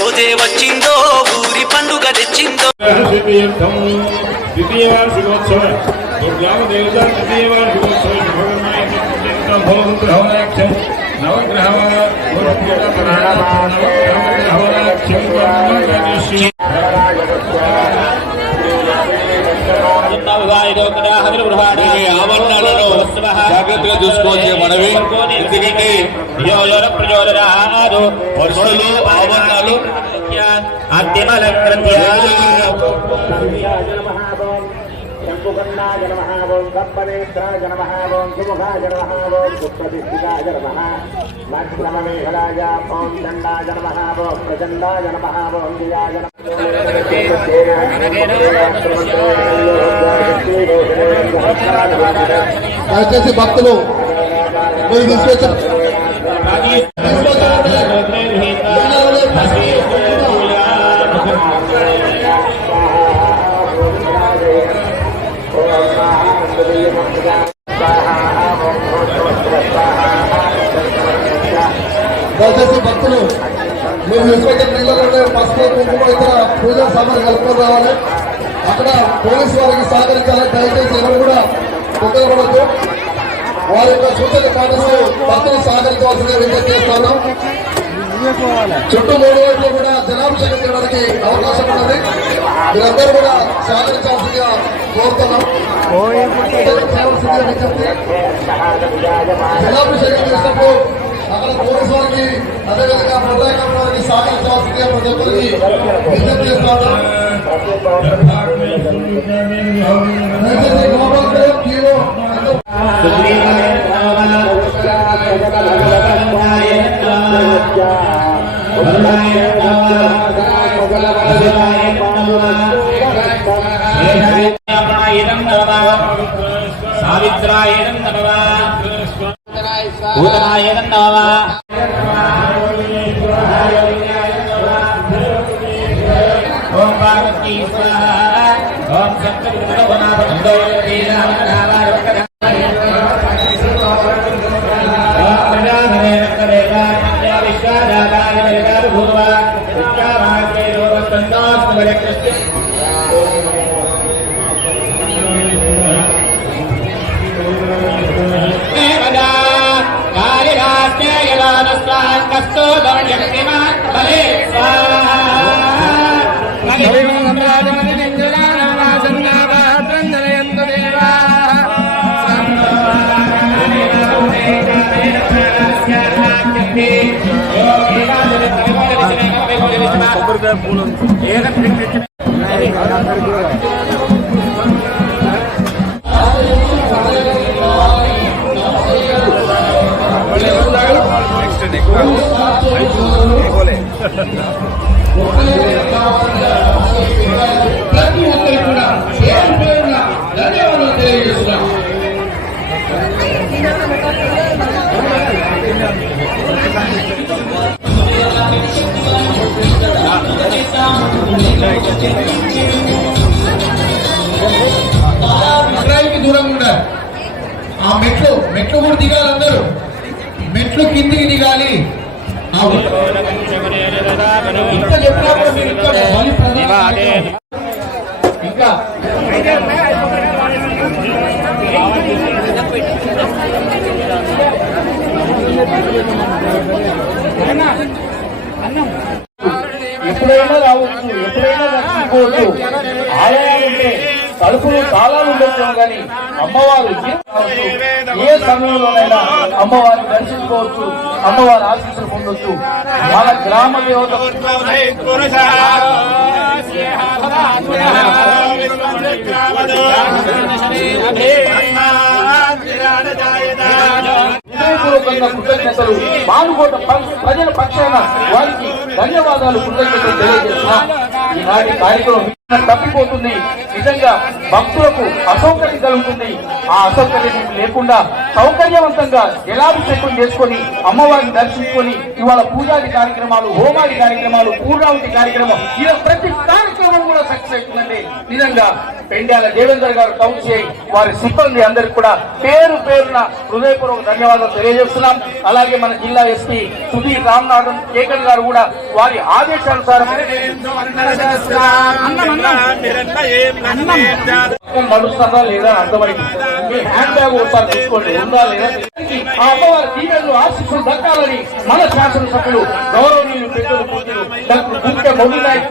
రోజే వచ్చిందో ఊరి పండుగ తెచ్చిందో. ద్వితీయ వార్షికోత్సవ దుర్గామ దేవత ద్వితీయ వార్షికోత్సవ భోగగ్రహోదాక్షం నవగ్రహ నవగ్రహోదాక్షం జాగ్రత్తగా చూసుకోవాల్సిన మనవి ఎందుకంటే వర్షాలు ఆవరణాలు శంకుకన్నాయ నమ ఓం కప్పనేత్రాయ నమ ఓం సుముఖాయ నమ ఓం సుప్రతిష్ఠితాయ నమ మధ్యమమేఘలాయ ఓం దండాయ నమ ఓం ప్రచండాయ నమ ఓం దియాయ దయచేసి భక్తులు మీరు తీసుకొచ్చిన దయచేసి భక్తులు మీరు తీసుకొచ్చిన నీళ్ళలో పసుపు కుంకుమ ఇతర పూజా సామాన్లు కలుపుకొని రావాలి. అక్కడ పోలీసు వారికి సహకరించాలి. దయచేసి ఎవరు కూడా ఉపయోగపడద్దు వారి యొక్క సూచన పాటిస్తూ భక్తులు సహకరించవలసిందిగా విజ్ఞప్తి చేస్తాను చుట్టూ మూడు వైపులు కూడా జనాభిషేకం చేయడానికి అవకాశం ఉన్నది. మీరందరూ కూడా సహకరించాల్సిందిగా కోరుతున్నాం. జనాభిషేకం చేసినప్పుడు అక్కడ పోలీసు వారికి అదేవిధంగా ప్రజాకరణ వారికి సహకరించాల్సిందిగా ప్రతి ఒక్కరికి విజ్ఞప్తి చేస్తాను దయచేసి గోపాల్ క్యూలో సావిత్రాయనం నమవా భూతనాయనం నమవా ఓం పార్వతీ స్వాహ ఓం ప్రతి డ్రైవ్కి దూరంగా ఉండాలి. ఆ మెట్లు మెట్లు కూడా దిగాలి అందరూ. మెట్లు కిందికి దిగాలి. ఇంకా ఎప్పుడైనా రావచ్చు ఎప్పుడైనా రక్షించుకోవచ్చు ఆలయాలు ఉంటే తలుపులు తాళాలు ఉండొచ్చు కానీ అమ్మవారు ఏ ఏ సమయంలోనైనా అమ్మవారిని దర్శించుకోవచ్చు అమ్మవారి ఆశీస్సులు పొందొచ్చు మన గ్రామ దేవత హృదయపూర్వకంగా కృతజ్ఞతలు. పాల్గొన్న ప్రజల పక్షాన వారికి ధన్యవాదాలు కృతజ్ఞతలు తెలియజేస్తున్నా. ఈనాటి కార్యక్రమం తప్పిపోతుంది. నిజంగా భక్తులకు అసౌకర్యం కలుగుతుంది. ఆ అసౌకర్యం లేకుండా సౌకర్యవంతంగా జలాభిషేకం చేసుకొని అమ్మవారిని దర్శించుకొని ఇవాళ పూజాది కార్యక్రమాలు హోమాది కార్యక్రమాలు పూర్ణావతి కార్యక్రమం ఇలా ప్రతి కార్యక్రమం కూడా సక్సెస్ అవుతుందండి. నిజంగా పెండాల దేవేందర్ గారు కౌన్సిల్ వారి సిబ్బంది అందరికి కూడా పేరు పేరున హృదయపూర్వక ధన్యవాదాలు తెలియజేస్తున్నాం. అలాగే మన జిల్లా ఎస్పీ సుధీర్ రామ్నాథన్ కేకన్ గారు కూడా వారి ఆదేశానుసారం నడుస్తుందా లేదా అర్థమైంది? మీ హ్యాండ్ బ్యాగ్ ఒకసారి చూసుకోండి ఉందా లేదా? ఆ అమ్మవారి దీవెనలు ఆశీస్సులు దక్కాలని మన శాసనసభ్యులు గౌరవనీయులు పెద్దలు పూజలు డాక్టర్ గుంటె మౌలి నాయక్